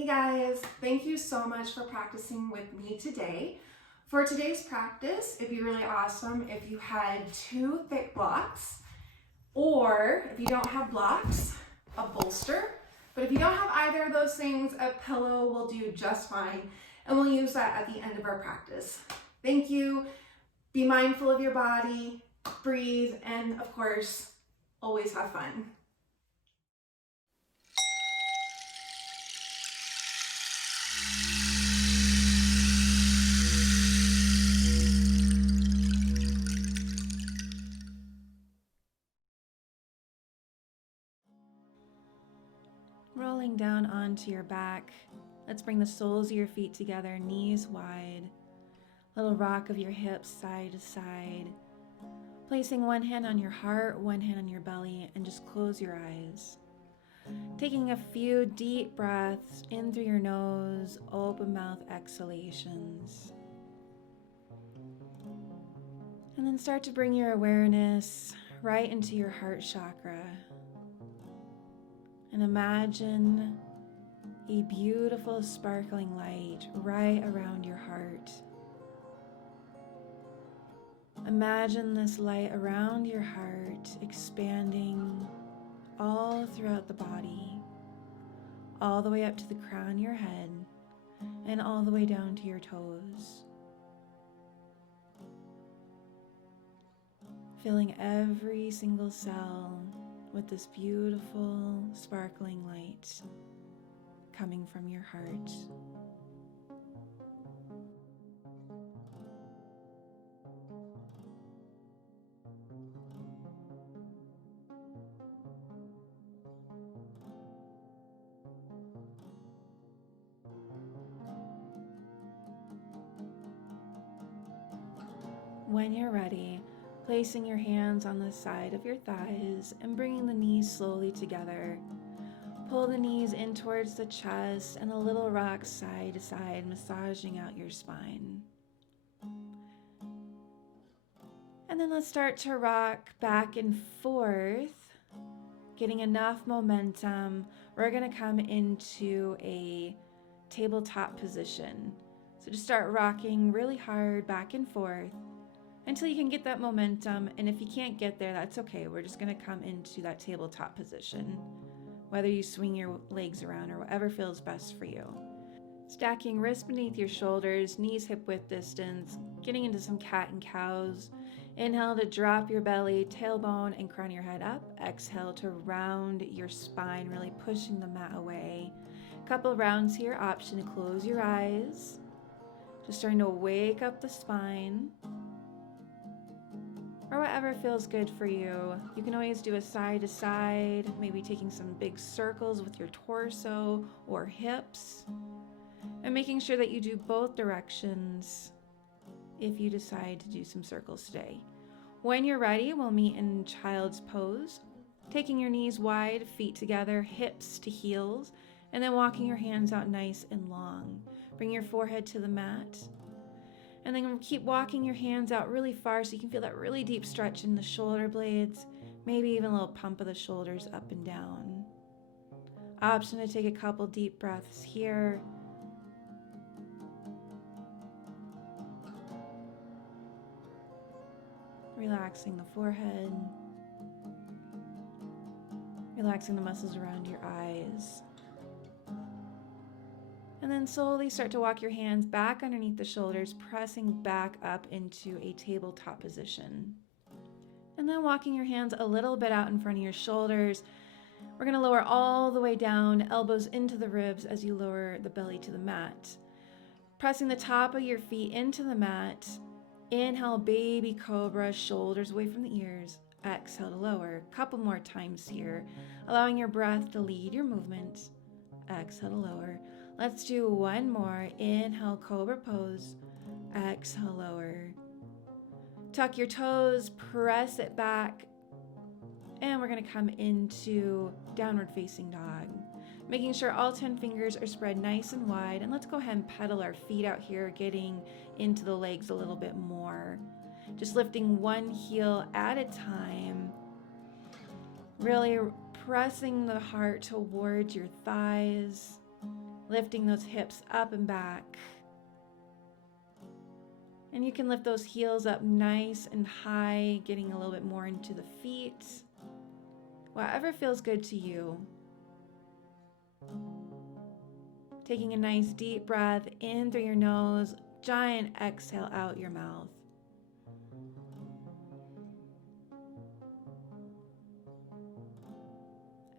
Hey guys, thank you so much for practicing with me today. For today's practice, it'd be really awesome if you had 2 thick blocks, or if you don't have blocks, a bolster. But if you don't have either of those things, a pillow will do just fine, and we'll use that at the end of our practice. Thank you. Be mindful of your body, breathe, and of course, always have fun. Rolling down onto your back, let's bring the soles of your feet together, knees wide. Little rock of your hips side to side. Placing one hand on your heart, one hand on your belly, and just close your eyes. Taking a few deep breaths in through your nose, open mouth exhalations. And then start to bring your awareness right into your heart chakra. And imagine a beautiful sparkling light right around your heart. Imagine this light around your heart expanding all throughout the body, all the way up to the crown of your head, and all the way down to your toes. Filling every single cell with this beautiful, sparkling light coming from your heart. When you're ready, placing your hands on the side of your thighs and bringing the knees slowly together. Pull the knees in towards the chest and a little rock side to side, massaging out your spine. And then let's start to rock back and forth, getting enough momentum. We're going to come into a tabletop position. So just start rocking really hard back and forth until you can get that momentum, and if you can't get there, that's okay. We're just going to come into that tabletop position, whether you swing your legs around or whatever feels best for you. Stacking wrists beneath your shoulders, knees hip-width distance, getting into some cat and cows. Inhale to drop your belly, tailbone, and crown your head up. Exhale to round your spine, really pushing the mat away. Couple rounds here, option to close your eyes. Just starting to wake up the spine. Or whatever feels good for you. You can always do a side to side, maybe taking some big circles with your torso or hips, and making sure that you do both directions if you decide to do some circles today. When you're ready, we'll meet in child's pose, taking your knees wide, feet together, hips to heels, and then walking your hands out nice and long. Bring your forehead to the mat. And then keep walking your hands out really far so you can feel that really deep stretch in the shoulder blades, maybe even a little pump of the shoulders up and down. Option to take a couple deep breaths here. Relaxing the forehead, relaxing the muscles around your eyes. And then slowly start to walk your hands back underneath the shoulders, pressing back up into a tabletop position. And then walking your hands a little bit out in front of your shoulders. We're going to lower all the way down, elbows into the ribs as you lower the belly to the mat. Pressing the top of your feet into the mat. Inhale, baby cobra, shoulders away from the ears. Exhale to lower. Couple more times here, allowing your breath to lead your movement. Exhale to lower. Let's do one more. Inhale, cobra pose. Exhale, lower. Tuck your toes, press it back. And we're going to come into downward facing dog. Making sure all 10 fingers are spread nice and wide. And let's go ahead and pedal our feet out here, getting into the legs a little bit more. Just lifting one heel at a time. Really pressing the heart towards your thighs. lifting those hips up and back. And you can lift those heels up nice and high, getting a little bit more into the feet. Whatever feels good to you. Taking a nice deep breath in through your nose, giant exhale out your mouth.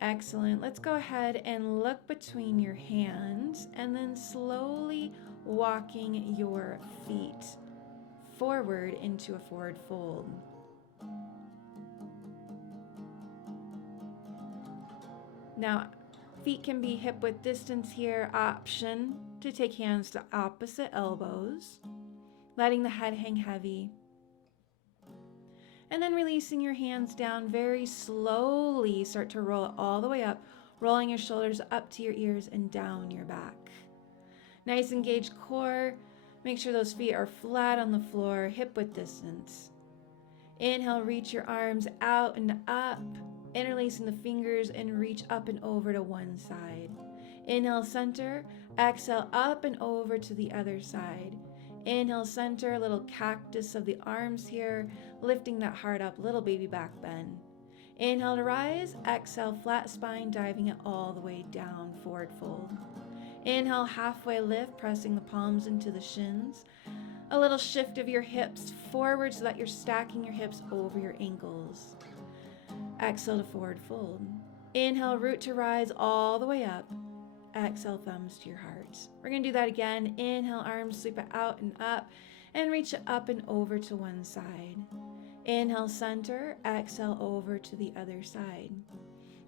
Excellent. Let's go ahead and look between your hands and then slowly walking your feet forward into a forward fold. Now, feet can be hip width distance here. Option to take hands to opposite elbows, letting the head hang heavy. And then releasing your hands down very slowly. Start to roll it all the way up, rolling your shoulders up to your ears and down your back. Nice engaged core. Make sure those feet are flat on the floor, hip width distance. Inhale, reach your arms out and up, interlacing the fingers and reach up and over to one side. Inhale, center. Exhale, up and over to the other side. Inhale, center, little cactus of the arms here, lifting that heart up, little baby back bend. Inhale to rise, exhale, flat spine, diving it all the way down, forward fold. Inhale, halfway lift, pressing the palms into the shins. A little shift of your hips forward so that you're stacking your hips over your ankles. Exhale to forward fold. Inhale, root to rise all the way up. Exhale, thumbs to your heart. We're going to do that again. Inhale, arms sweep it out and up, and reach it up and over to one side. Inhale, center. Exhale, over to the other side.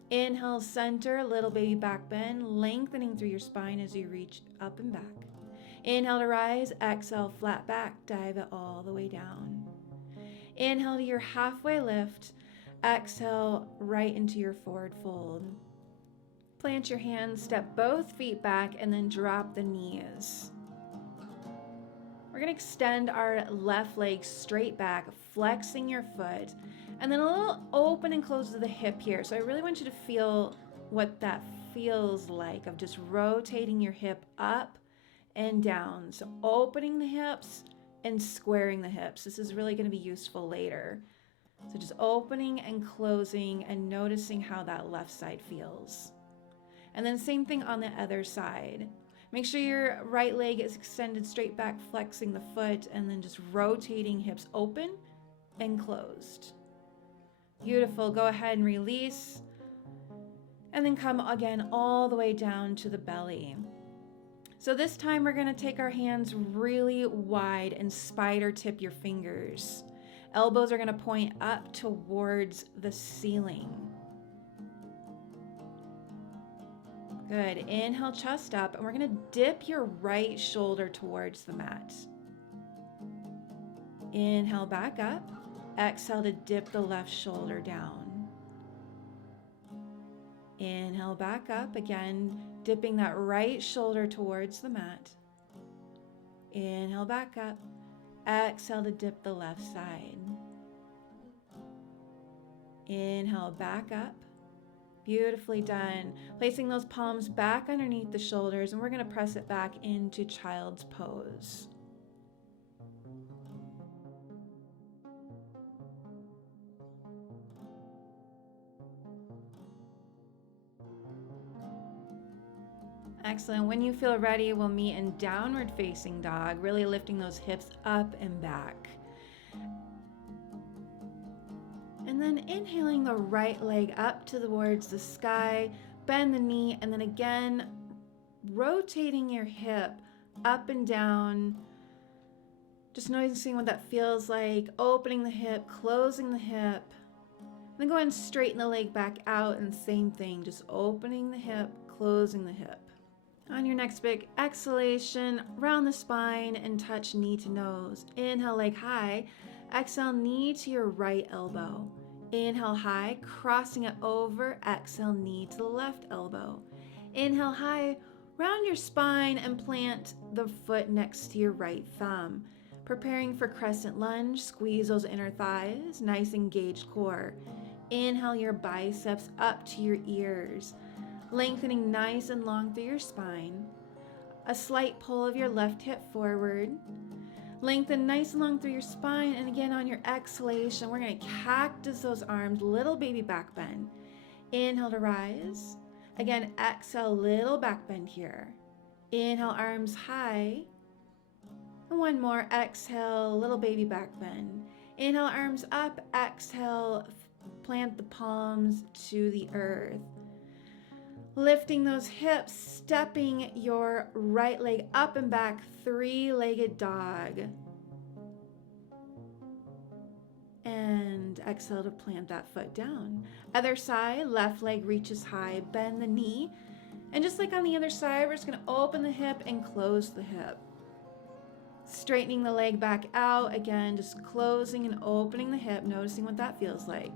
Inhale, center, little baby back bend, lengthening through your spine as you reach up and back. Inhale to rise. Exhale, flat back, dive it all the way down. Inhale to your halfway lift. Exhale, right into your forward fold. Plant your hands, step both feet back, and then drop the knees. We're going to extend our left leg straight back, flexing your foot, and then a little open and close to the hip here. So I really want you to feel what that feels like of just rotating your hip up and down. So opening the hips and squaring the hips. This is really going to be useful later. So just opening and closing and noticing how that left side feels. And then same thing on the other side. Make sure your right leg is extended straight back, flexing the foot, and then just rotating hips open and closed. Beautiful. Go ahead and release. And then come again all the way down to the belly. So this time we're going to take our hands really wide and spider tip your fingers. Elbows are going to point up towards the ceiling. Good. Inhale, chest up, and we're going to dip your right shoulder towards the mat. Inhale, back up. Exhale to dip the left shoulder down. Inhale, back up. Again, dipping that right shoulder towards the mat. Inhale, back up. Exhale to dip the left side. Inhale, back up. Beautifully done. Placing those palms back underneath the shoulders, and we're going to press it back into child's pose. Excellent. When you feel ready, we'll meet in downward facing dog, really lifting those hips up and back. And then inhaling the right leg up towards the sky, bend the knee, and then again, rotating your hip up and down. Just noticing what that feels like, opening the hip, closing the hip. Then go ahead and straighten the leg back out, and same thing, just opening the hip, closing the hip. On your next big exhalation, round the spine and touch knee to nose. Inhale, leg high. Exhale, knee to your right elbow. Inhale high, crossing it over. Exhale, knee to the left elbow. Inhale high, round your spine and plant the foot next to your right thumb. Preparing for crescent lunge, squeeze those inner thighs, nice engaged core. Inhale your biceps up to your ears, lengthening nice and long through your spine. A slight pull of your left hip forward. Lengthen nice and long through your spine. And again, on your exhalation, we're going to cactus those arms, little baby back bend. Inhale to rise. Again, exhale, little back bend here. Inhale, arms high. And one more, exhale, little baby back bend. Inhale, arms up, exhale, plant the palms to the earth. Lifting those hips, stepping your right leg up and back, three-legged dog. And exhale to plant that foot down. Other side, left leg reaches high, bend the knee. And just like on the other side, we're just going to open the hip and close the hip. Straightening the leg back out, again, just closing and opening the hip, noticing what that feels like.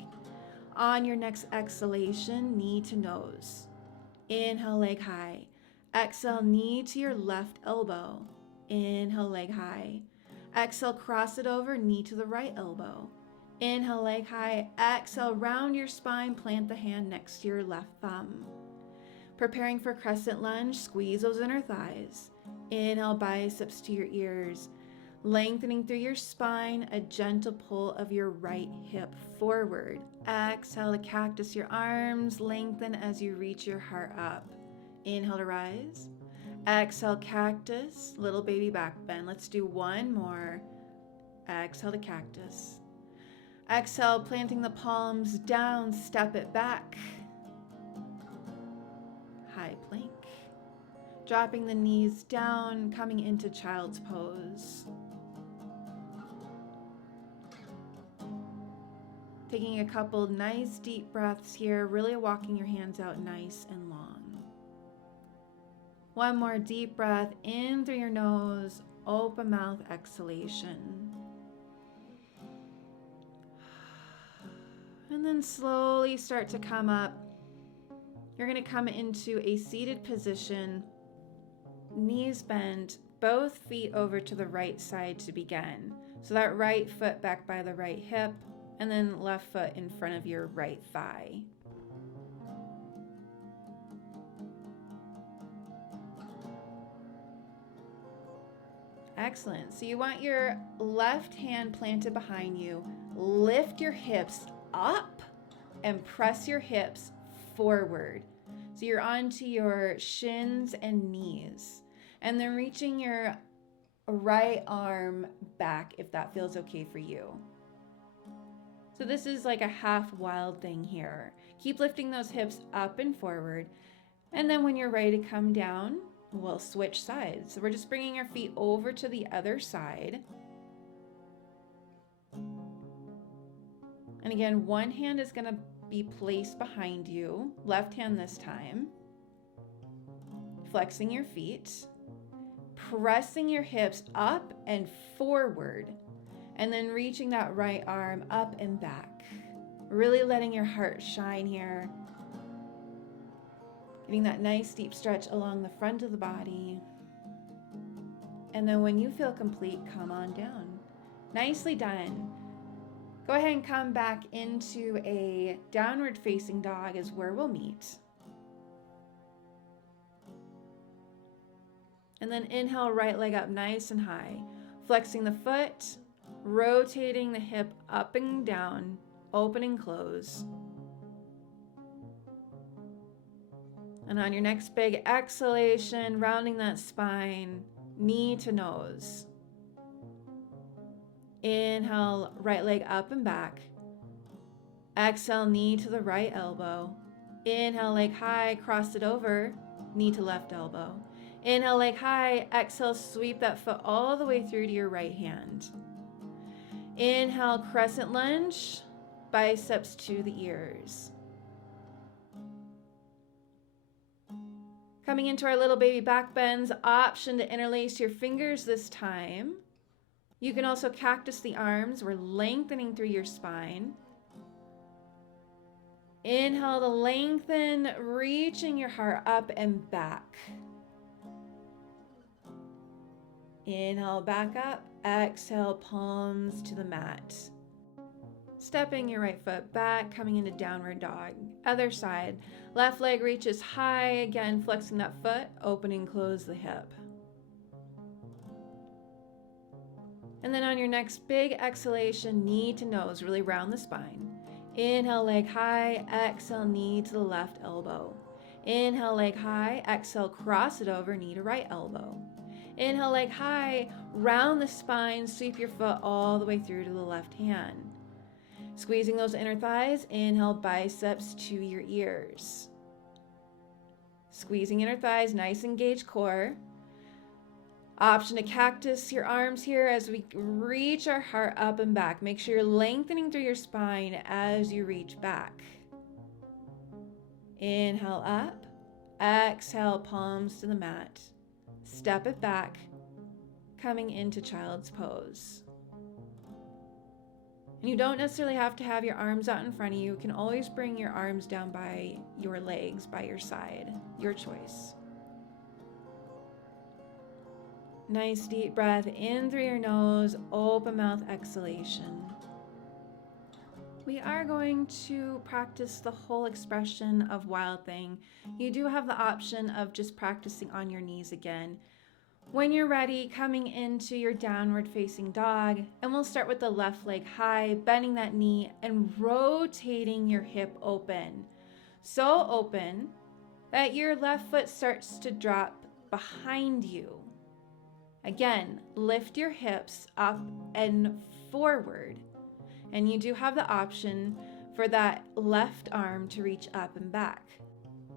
On your next exhalation, knee to nose. Inhale, leg high. Exhale, knee to your left elbow. Inhale, leg high. Exhale, cross it over, knee to the right elbow. Inhale, leg high. Exhale, round your spine, plant the hand next to your left thumb. Preparing for crescent lunge, squeeze those inner thighs. Inhale, biceps to your ears. Lengthening through your spine, a gentle pull of your right hip forward. Exhale to cactus your arms, lengthen as you reach your heart up. Inhale to rise. Exhale, cactus, little baby back bend. Let's do one more. Exhale to cactus. Exhale, planting the palms down, step it back. High plank. Dropping the knees down, coming into child's pose. Taking a couple nice deep breaths here, really walking your hands out nice and long. One more deep breath in through your nose, open mouth exhalation. And then slowly start to come up. You're going to come into a seated position, knees bent, both feet over to the right side to begin. So that right foot back by the right hip, and then left foot in front of your right thigh. Excellent. So you want your left hand planted behind you. Lift your hips up and press your hips forward. So you're onto your shins and knees. And then reaching your right arm back if that feels okay for you. So this is like a half wild thing here. Keep lifting those hips up and forward. And then when you're ready to come down, we'll switch sides. So we're just bringing our feet over to the other side. And again, one hand is going to be placed behind you, left hand this time. Flexing your feet, pressing your hips up and forward. And then reaching that right arm up and back. Really letting your heart shine here. Getting that nice deep stretch along the front of the body. And then when you feel complete, come on down. Nicely done. Go ahead and come back into a downward facing dog is where we'll meet. And then inhale, right leg up nice and high. Flexing the foot. Rotating the hip up and down, open and close. And on your next big exhalation, rounding that spine, knee to nose. Inhale, right leg up and back. Exhale, knee to the right elbow. Inhale, leg high, cross it over, knee to left elbow. Inhale, leg high, exhale, sweep that foot all the way through to your right hand. Inhale, crescent lunge, biceps to the ears. Coming into our little baby back bends, option to interlace your fingers this time. You can also cactus the arms. We're lengthening through your spine. Inhale to lengthen, reaching your heart up and back. Inhale, back up. Exhale, palms to the mat. Stepping your right foot back, coming into downward dog. Other side. Left leg reaches high, again flexing that foot, open and close the hip. And then on your next big exhalation, knee to nose, really round the spine. Inhale, leg high, exhale, knee to the left elbow. Inhale, leg high, exhale, cross it over, knee to right elbow. Inhale, leg high, round the spine, sweep your foot all the way through to the left hand. Squeezing those inner thighs, inhale, biceps to your ears. Squeezing inner thighs, nice engaged core. Option to cactus your arms here as we reach our heart up and back. Make sure you're lengthening through your spine as you reach back. Inhale up, exhale, palms to the mat. Step it back, coming into child's pose. And you don't necessarily have to have your arms out in front of you. You can always bring your arms down by your legs, by your side, your choice. Nice deep breath in through your nose, open mouth exhalation. We are going to practice the whole expression of Wild Thing. You do have the option of just practicing on your knees again. When you're ready, coming into your downward facing dog, and we'll start with the left leg high, bending that knee and rotating your hip open. So open that your left foot starts to drop behind you. Again, lift your hips up and forward. And you do have the option for that left arm to reach up and back.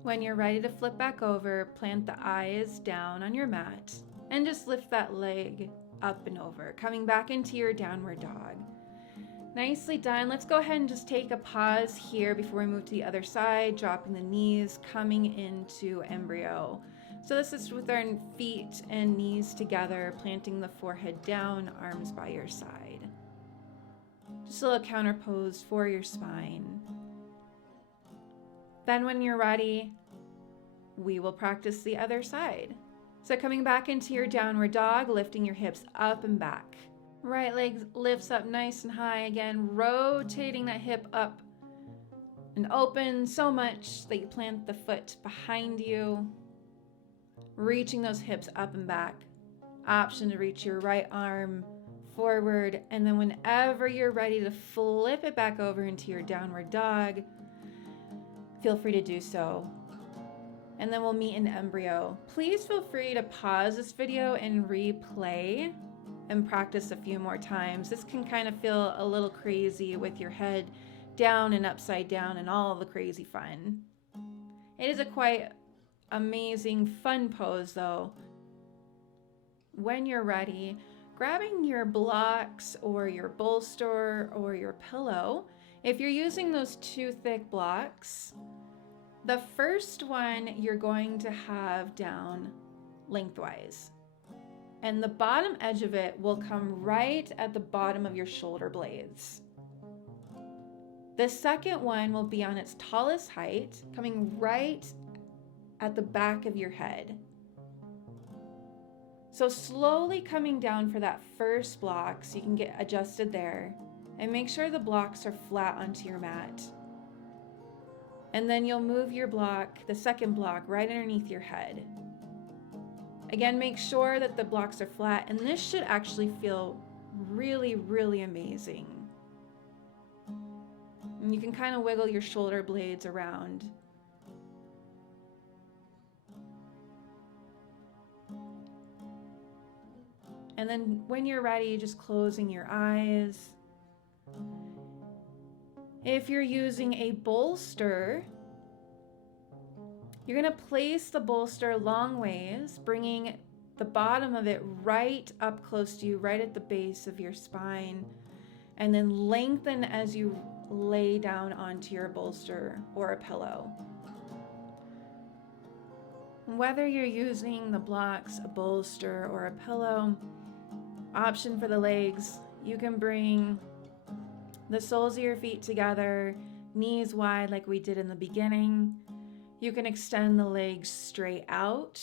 When you're ready to flip back over, plant the eyes down on your mat and just lift that leg up and over, coming back into your downward dog. Nicely done. Let's go ahead and just take a pause here before we move to the other side, dropping the knees, coming into embryo. So this is with our feet and knees together, planting the forehead down, arms by your side. Just a little counter pose for your spine. Then when you're ready, we will practice the other side. So coming back into your downward dog, lifting your hips up and back. Right leg lifts up nice and high again, rotating that hip up and open so much that you plant the foot behind you, reaching those hips up and back. Option to reach your right arm forward, and then whenever you're ready to flip it back over into your downward dog, feel free to do so. And then we'll meet in embryo. Please feel free to pause this video and replay and practice a few more times. This can kind of feel a little crazy with your head down and upside down and all the crazy fun. It is a quite amazing, fun pose though. When you're ready, grabbing your blocks or your bolster or your pillow. If you're using those two thick blocks, the first one you're going to have down lengthwise, and the bottom edge of it will come right at the bottom of your shoulder blades. The second one will be on its tallest height, coming right at the back of your head. So slowly coming down for that first block so you can get adjusted there, and make sure the blocks are flat onto your mat. And then you'll move your block, the second block, right underneath your head. Again, make sure that the blocks are flat, and this should actually feel really, really amazing. And you can kind of wiggle your shoulder blades around. And then when you're ready, just closing your eyes. If you're using a bolster, you're going to place the bolster long ways, bringing the bottom of it right up close to you, right at the base of your spine, and then lengthen as you lay down onto your bolster or a pillow. Whether you're using the blocks, a bolster, or a pillow, option for the legs, you can bring the soles of your feet together, knees wide like we did in the beginning. You can extend the legs straight out,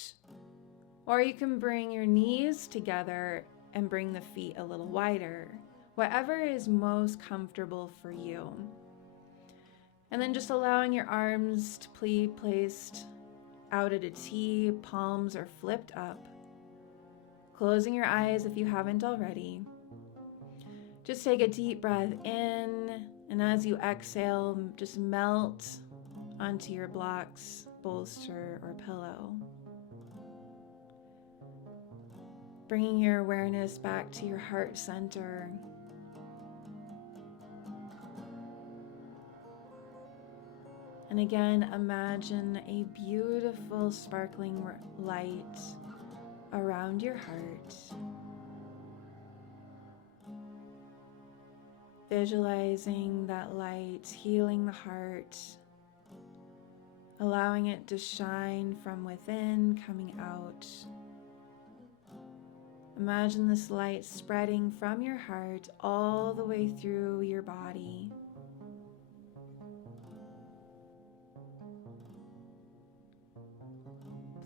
or you can bring your knees together and bring the feet a little wider, whatever is most comfortable for you. And then just allowing your arms to be placed out at a T, palms are flipped up. Closing your eyes if you haven't already. Just take a deep breath in, and as you exhale, just melt onto your blocks, bolster, or pillow. Bringing your awareness back to your heart center. And again, imagine a beautiful sparkling light around your heart. Visualizing that light healing the heart, allowing it to shine from within, coming out. Imagine this light spreading from your heart all the way through your body.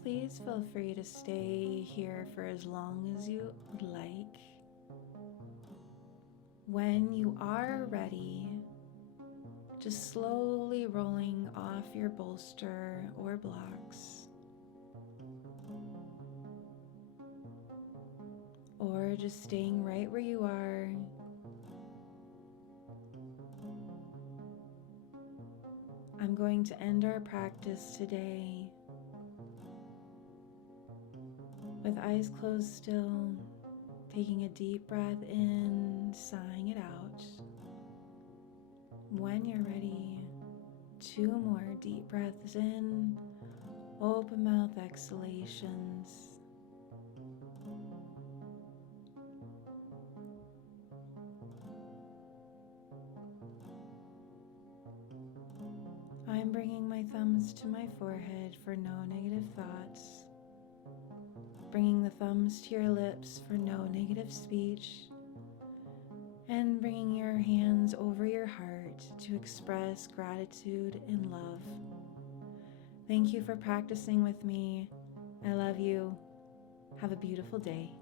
Please feel free to stay here for as long as you would like. When you are ready, just slowly rolling off your bolster or blocks, or just staying right where you are. I'm going to end our practice today with eyes closed still, taking a deep breath in, sighing it out. When you're ready, 2 more deep breaths in, open mouth exhalations. I'm bringing my thumbs to my forehead for no negative thoughts. Bringing the thumbs to your lips for no negative speech, and bringing your hands over your heart to express gratitude and love. Thank you for practicing with me. I love you. Have a beautiful day.